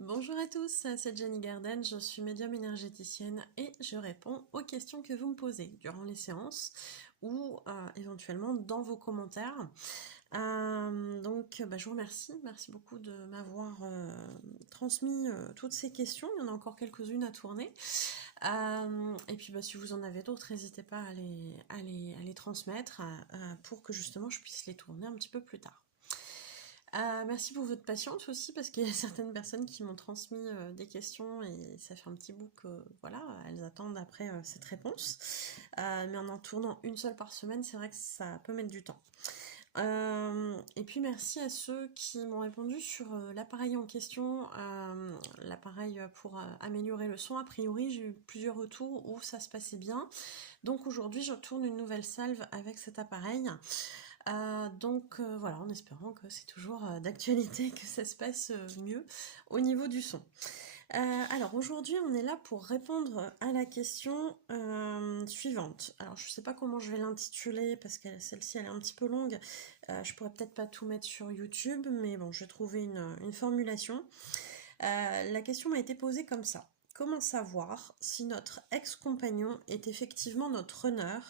Bonjour à tous, c'est Jenny Garden, je suis médium énergéticienne et je réponds aux questions que vous me posez durant les séances ou éventuellement dans vos commentaires. Je vous remercie, merci beaucoup de m'avoir transmis toutes ces questions, il y en a encore quelques-unes à tourner. Et puis si vous en avez d'autres, n'hésitez pas à les transmettre pour que justement je puisse les tourner un petit peu plus tard. Merci pour votre patience aussi, parce qu'il y a certaines personnes qui m'ont transmis des questions et ça fait un petit bout que voilà, elles attendent après cette réponse. Mais en tournant une seule par semaine, c'est vrai que ça peut mettre du temps. Et puis merci à ceux qui m'ont répondu sur l'appareil en question, l'appareil pour améliorer le son. A priori, j'ai eu plusieurs retours où ça se passait bien. Donc aujourd'hui, je tourne une nouvelle salve avec cet appareil. Voilà, en espérant que c'est toujours d'actualité, que ça se passe mieux au niveau du son. Alors aujourd'hui, on est là pour répondre à la question suivante. Alors je ne sais pas comment je vais l'intituler parce que celle-ci elle est un petit peu longue. Je pourrais peut-être pas tout mettre sur YouTube, mais bon, je vais trouver une formulation. La question m'a été posée comme ça. Comment savoir si notre ex-compagnon est effectivement notre runner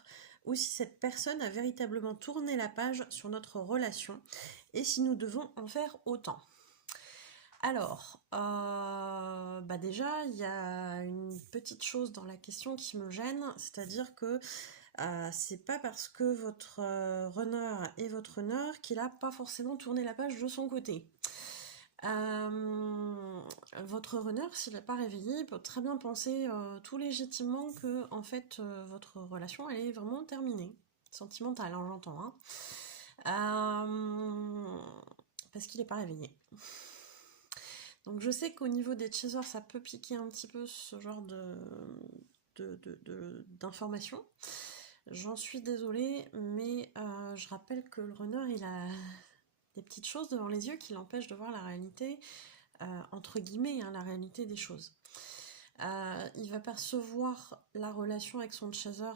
ou si cette personne a véritablement tourné la page sur notre relation et si nous devons en faire autant? Alors, déjà, il y a une petite chose dans la question qui me gêne, c'est-à-dire que c'est pas parce que votre runner est votre runner qu'il a pas forcément tourné la page de son côté. Votre runner, s'il n'est pas réveillé, il peut très bien penser tout légitimement que en fait votre relation elle est vraiment terminée, sentimentale, hein, j'entends. Hein. Parce qu'il n'est pas réveillé. Donc je sais qu'au niveau des chasers, ça peut piquer un petit peu ce genre d'informations. J'en suis désolée, mais je rappelle que le runner, il a des petites choses devant les yeux qui l'empêchent de voir la réalité, entre guillemets, hein, la réalité des choses. Il va percevoir la relation avec son chaser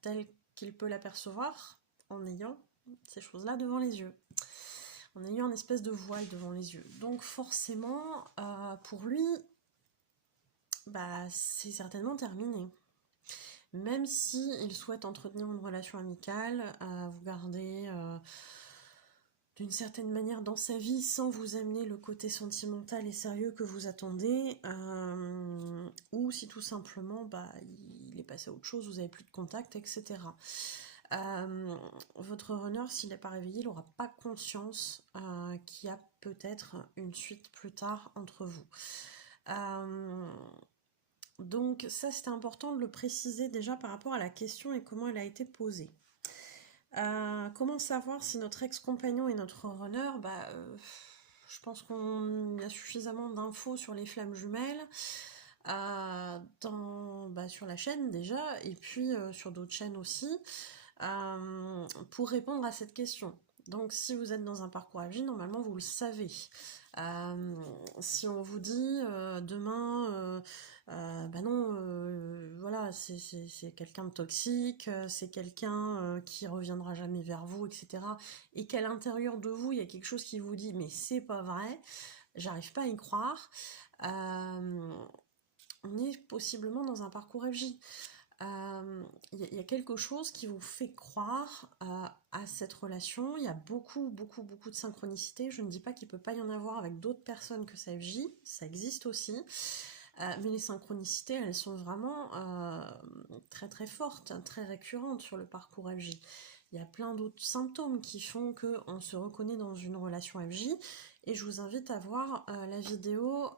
telle qu'il peut l'apercevoir en ayant ces choses-là devant les yeux, en ayant une espèce de voile devant les yeux. Donc forcément, pour lui, c'est certainement terminé. Même si il souhaite entretenir une relation amicale, vous garder d'une certaine manière dans sa vie sans vous amener le côté sentimental et sérieux que vous attendez, ou si tout simplement il est passé à autre chose, vous n'avez plus de contact, etc. Votre runner, s'il n'est pas réveillé, il n'aura pas conscience qu'il y a peut-être une suite plus tard entre vous. Donc ça, c'était important de le préciser déjà par rapport à la question et comment elle a été posée. Comment savoir si notre ex-compagnon est notre runner? Je pense qu'on a suffisamment d'infos sur les flammes jumelles, sur la chaîne déjà, et puis sur d'autres chaînes aussi, pour répondre à cette question. Donc si vous êtes dans un parcours à vie, normalement vous le savez. Si on vous dit demain, voilà, c'est quelqu'un de toxique, c'est quelqu'un qui reviendra jamais vers vous, etc. Et qu'à l'intérieur de vous, il y a quelque chose qui vous dit mais c'est pas vrai, j'arrive pas à y croire, on est possiblement dans un parcours FJ. Il y a quelque chose qui vous fait croire à cette relation. Il y a beaucoup de synchronicité. Je ne dis pas qu'il ne peut pas y en avoir avec d'autres personnes que ça FJ, ça existe aussi. Mais les synchronicités, elles sont vraiment très très fortes, très récurrentes sur le parcours FJ. Il y a plein d'autres symptômes qui font qu'on se reconnaît dans une relation FJ. Et je vous invite à voir la vidéo.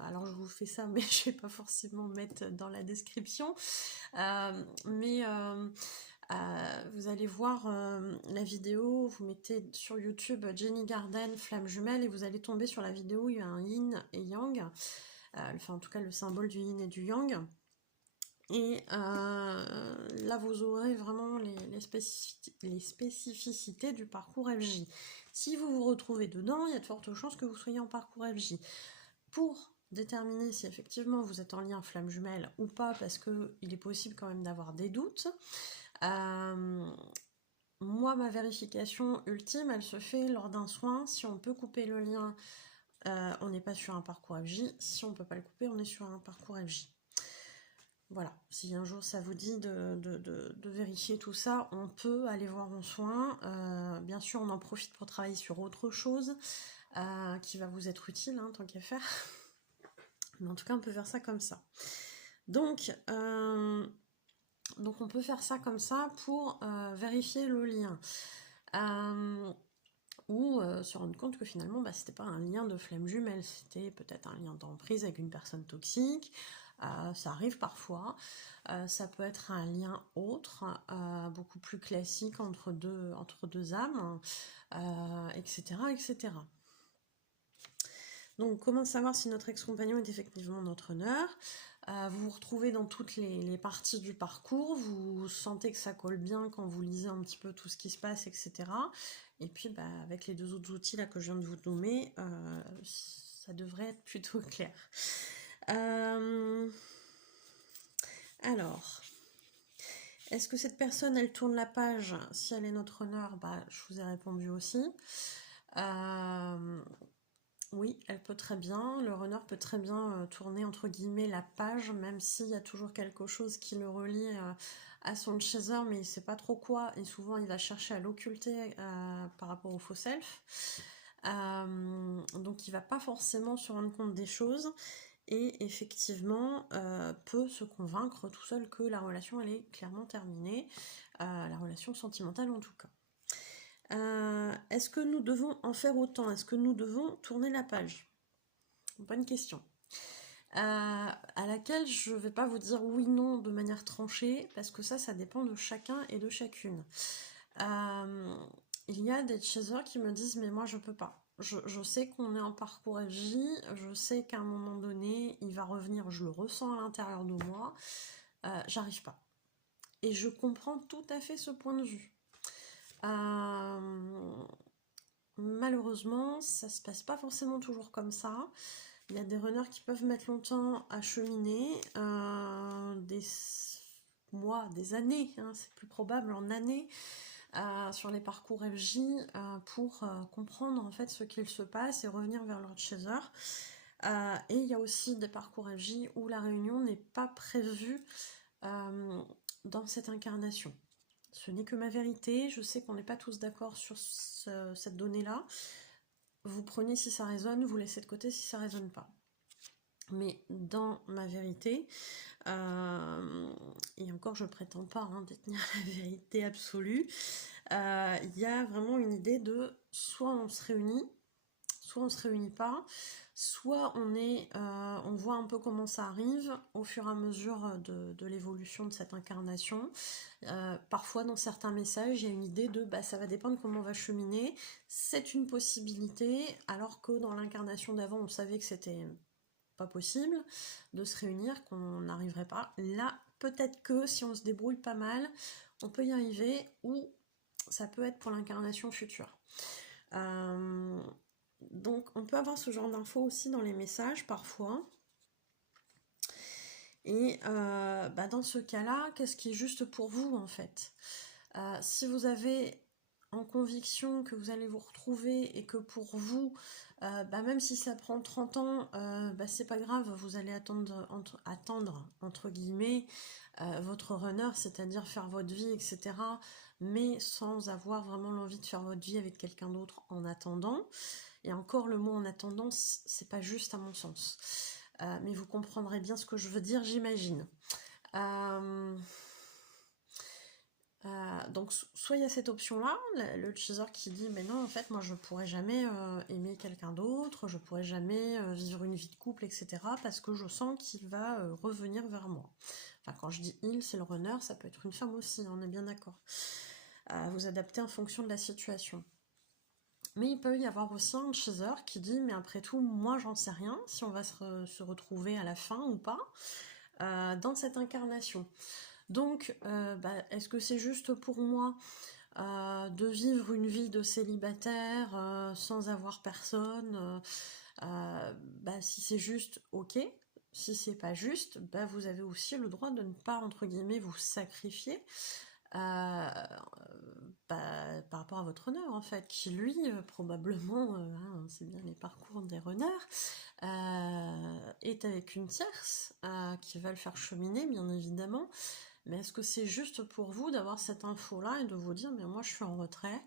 Alors je vous fais ça, mais je ne vais pas forcément mettre dans la description. Vous allez voir la vidéo, vous mettez sur YouTube Jenny Garden, flamme jumelle, et vous allez tomber sur la vidéo où il y a un yin et yang, en tout cas le symbole du yin et du yang. Et là, vous aurez vraiment les spécificités du parcours FJ. Si vous vous retrouvez dedans, il y a de fortes chances que vous soyez en parcours FJ. Pour déterminer si effectivement vous êtes en lien flamme jumelle ou pas, parce qu'il est possible quand même d'avoir des doutes, moi, ma vérification ultime, elle se fait lors d'un soin. Si on peut couper le lien, on n'est pas sur un parcours FJ. Si on ne peut pas le couper, on est sur un parcours FJ. Voilà, si un jour ça vous dit de vérifier tout ça, on peut aller voir en soin. Bien sûr, on en profite pour travailler sur autre chose qui va vous être utile, hein, tant qu'à faire. Mais en tout cas, on peut faire ça comme ça. Donc on peut faire ça comme ça pour vérifier le lien. Ou se rendre compte que finalement, c'était pas un lien de flamme jumelle, c'était peut-être un lien d'emprise avec une personne toxique. Ça arrive parfois. Ça peut être un lien autre, beaucoup plus classique entre deux âmes, etc., etc. Donc, comment savoir si notre ex-compagnon est effectivement notre honneur? Vous vous retrouvez dans toutes les parties du parcours, vous sentez que ça colle bien quand vous lisez un petit peu tout ce qui se passe, etc. Et puis, avec les deux autres outils là que je viens de vous nommer, ça devrait être plutôt clair. Alors, est-ce que cette personne, elle tourne la page si elle est notre honneur? Je vous ai répondu aussi. Oui, elle peut très bien, le runner peut très bien tourner entre guillemets la page, même s'il y a toujours quelque chose qui le relie à son chaser, mais il ne sait pas trop quoi, et souvent il va chercher à l'occulter par rapport au faux self. Donc il va pas forcément se rendre compte des choses, et effectivement peut se convaincre tout seul que la relation elle est clairement terminée, la relation sentimentale en tout cas. Est-ce que nous devons en faire autant? Est-ce que nous devons tourner la page? Bonne question. À laquelle je ne vais pas vous dire oui, non de manière tranchée, parce que ça dépend de chacun et de chacune. Il y a des chasers qui me disent mais moi je peux pas. Je sais qu'on est en parcours FJ, je sais qu'à un moment donné, il va revenir, je le ressens à l'intérieur de moi, j'arrive pas. Et je comprends tout à fait ce point de vue. Malheureusement, ça se passe pas forcément toujours comme ça. Il y a des runners qui peuvent mettre longtemps à cheminer, des mois, des années, hein, c'est plus probable en années, sur les parcours FJ pour comprendre en fait ce qu'il se passe et revenir vers leur chaser. Et il y a aussi des parcours FJ où la réunion n'est pas prévue dans cette incarnation. Ce n'est que ma vérité, je sais qu'on n'est pas tous d'accord sur cette donnée-là. Vous prenez si ça résonne, vous laissez de côté si ça résonne pas. Mais dans ma vérité, et encore je prétends pas détenir la vérité absolue, il y a vraiment une idée de soit on se réunit, soit on se réunit pas, soit on voit un peu comment ça arrive au fur et à mesure de l'évolution de cette incarnation. Parfois dans certains messages il y a une idée de ça va dépendre comment on va cheminer, c'est une possibilité, alors que dans l'incarnation d'avant on savait que c'était pas possible de se réunir, qu'on n'arriverait pas. Là peut-être que si on se débrouille pas mal on peut y arriver, ou ça peut être pour l'incarnation future. Donc on peut avoir ce genre d'infos aussi dans les messages parfois. Et dans ce cas-là, qu'est-ce qui est juste pour vous en fait? Si vous avez en conviction que vous allez vous retrouver et que pour vous, même si ça prend 30 ans, c'est pas grave, vous allez attendre entre guillemets votre runner, c'est-à-dire faire votre vie, etc., mais sans avoir vraiment l'envie de faire votre vie avec quelqu'un d'autre en attendant. Et encore, le mot en attendant, c'est pas juste à mon sens. Mais vous comprendrez bien ce que je veux dire, j'imagine. Donc soit il y a cette option-là, le chaser qui dit mais non, en fait moi je pourrais jamais aimer quelqu'un d'autre, je pourrais jamais vivre une vie de couple, etc., parce que je sens qu'il va revenir vers moi. Enfin, quand je dis il, c'est le runner, ça peut être une femme aussi, on est bien d'accord. Vous adaptez en fonction de la situation. Mais il peut y avoir aussi un chaser qui dit mais après tout, moi j'en sais rien si on va se retrouver à la fin ou pas dans cette incarnation. Donc est-ce que c'est juste pour moi de vivre une vie de célibataire sans avoir personne? Si c'est juste, ok. Si c'est pas juste, vous avez aussi le droit de ne pas, entre guillemets, vous sacrifier par rapport à votre runner en fait, qui lui, probablement, c'est bien les parcours des runners, est avec une tierce qui va le faire cheminer, bien évidemment. Mais est-ce que c'est juste pour vous d'avoir cette info-là et de vous dire, mais moi je suis en retrait,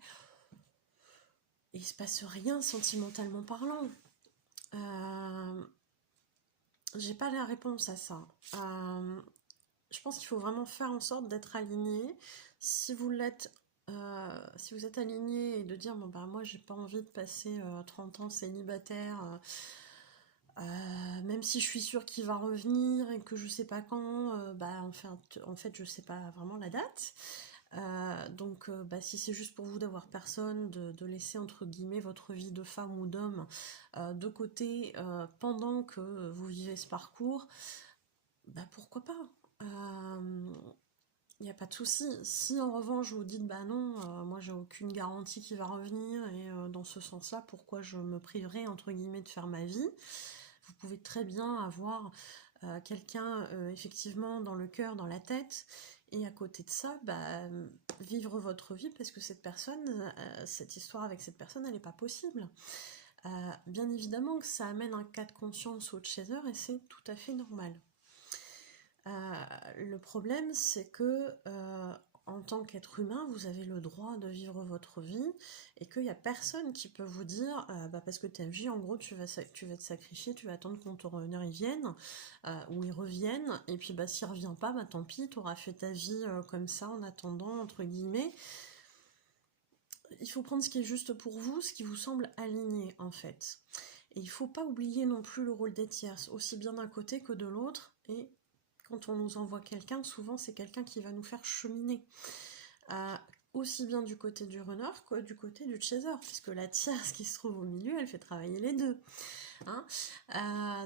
et il se passe rien sentimentalement parlant. J'ai pas la réponse à ça. Je pense qu'il faut vraiment faire en sorte d'être aligné. Si vous l'êtes, si vous êtes aligné et de dire bon bah moi j'ai pas envie de passer 30 ans célibataire, même si je suis sûre qu'il va revenir et que je sais pas quand, bah en fait je sais pas vraiment la date. Donc bah, si c'est juste pour vous d'avoir personne, de laisser entre guillemets votre vie de femme ou d'homme de côté pendant que vous vivez ce parcours, bah pourquoi pas. Il n'y a pas de souci. Si en revanche vous dites bah non, moi j'ai aucune garantie qu'il va revenir et dans ce sens-là, pourquoi je me priverais entre guillemets de faire ma vie, vous pouvez très bien avoir quelqu'un effectivement dans le cœur, dans la tête, et à côté de ça, bah, vivre votre vie parce que cette personne, cette histoire avec cette personne, elle n'est pas possible. Bien évidemment que ça amène un cas de conscience au chaser et c'est tout à fait normal. Le problème, c'est que en tant qu'être humain, vous avez le droit de vivre votre vie et qu'il n'y a personne qui peut vous dire bah parce que ta vie, en gros, tu vas te sacrifier, tu vas attendre qu'on te runner il vienne ou il revienne, et puis bah s'il revient pas, bah tant pis, tu auras fait ta vie comme ça en attendant, entre guillemets. Il faut prendre ce qui est juste pour vous, ce qui vous semble aligné en fait. Et il faut pas oublier non plus le rôle des tierces, aussi bien d'un côté que de l'autre, et quand on nous envoie quelqu'un, souvent c'est quelqu'un qui va nous faire cheminer. Aussi bien du côté du runner que du côté du chaser, puisque la tierce qui se trouve au milieu, elle fait travailler les deux.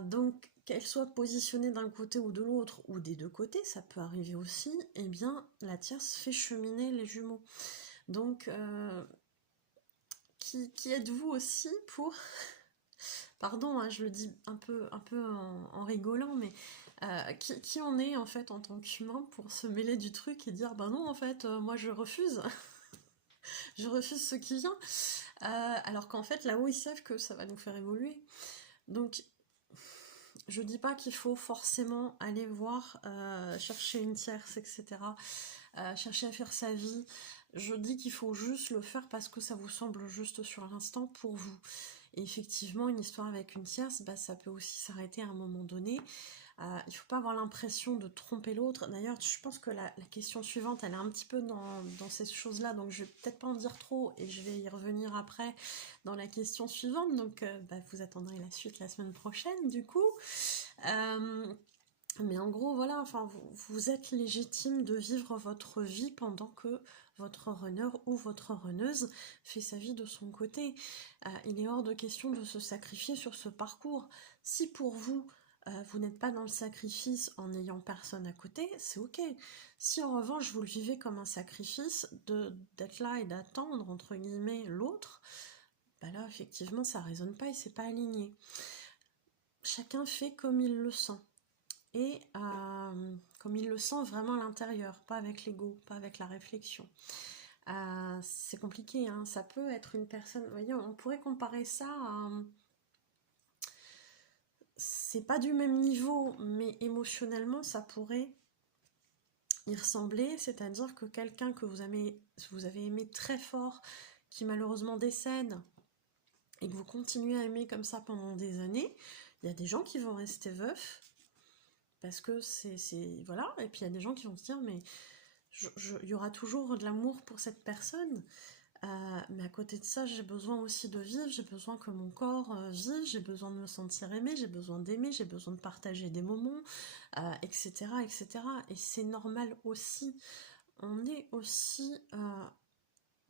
Donc qu'elle soit positionnée d'un côté ou de l'autre, ou des deux côtés, ça peut arriver aussi, et bien la tierce fait cheminer les jumeaux. Donc qui êtes-vous aussi pour... Pardon, hein, je le dis un peu en rigolant, mais qui on est en fait en tant qu'humain pour se mêler du truc et dire bah non en fait moi je refuse, je refuse ce qui vient, alors qu'en fait là-haut ils savent que ça va nous faire évoluer. Donc je dis pas qu'il faut forcément aller voir, chercher une tierce, etc. Chercher à faire sa vie. Je dis qu'il faut juste le faire parce que ça vous semble juste sur l'instant pour vous. Et effectivement, une histoire avec une tierce, bah, ça peut aussi s'arrêter à un moment donné. Il ne faut pas avoir l'impression de tromper l'autre. D'ailleurs, je pense que la question suivante, elle est un petit peu dans ces choses-là, donc je vais peut-être pas en dire trop, et je vais y revenir après dans la question suivante. Donc, bah, vous attendrez la suite la semaine prochaine, du coup. Mais en gros, voilà, enfin, vous êtes légitime de vivre votre vie pendant que votre runner ou votre runneuse fait sa vie de son côté. Il est hors de question de se sacrifier sur ce parcours. Si pour vous, vous n'êtes pas dans le sacrifice en n'ayant personne à côté, c'est ok. Si en revanche vous le vivez comme un sacrifice d'être là et d'attendre, entre guillemets, l'autre, bah là, effectivement, ça résonne pas et c'est pas aligné. Chacun fait comme il le sent. Et comme il le sent vraiment à l'intérieur, pas avec l'ego, pas avec la réflexion. C'est compliqué, hein. Ça peut être une personne, vous voyez, on pourrait comparer ça à... C'est pas du même niveau, mais émotionnellement, ça pourrait y ressembler, c'est-à-dire que quelqu'un que vous avez aimé très fort, qui malheureusement décède, et que vous continuez à aimer comme ça pendant des années, il y a des gens qui vont rester veufs, parce que c'est voilà, et puis il y a des gens qui vont se dire mais il y aura toujours de l'amour pour cette personne, mais à côté de ça j'ai besoin aussi de vivre, j'ai besoin que mon corps vive, j'ai besoin de me sentir aimée, j'ai besoin d'aimer, j'ai besoin de partager des moments, etc., etc. Et c'est normal aussi, on est aussi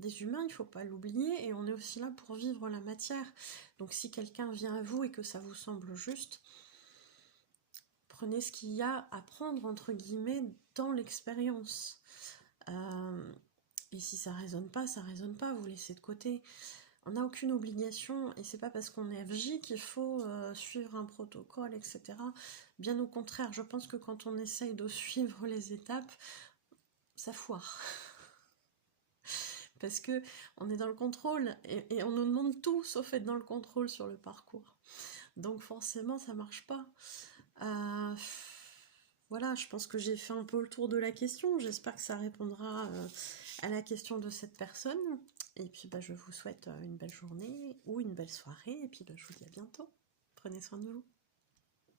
des humains, il faut pas l'oublier, et on est aussi là pour vivre la matière. Donc si quelqu'un vient à vous et que ça vous semble juste, prenez ce qu'il y a à prendre, entre guillemets, dans l'expérience. Et si ça résonne pas, vous laissez de côté. On n'a aucune obligation, et c'est pas parce qu'on est FJ qu'il faut suivre un protocole, etc. Bien au contraire, je pense que quand on essaye de suivre les étapes, ça foire. parce que on est dans le contrôle et on nous demande tout sauf être dans le contrôle sur le parcours. Donc forcément, ça marche pas. Euh, voilà, je pense que j'ai fait un peu le tour de la question. J'espère que ça répondra à la question de cette personne. Et puis bah, je vous souhaite une belle journée ou une belle soirée. Et puis bah, je vous dis à bientôt. Prenez soin de vous.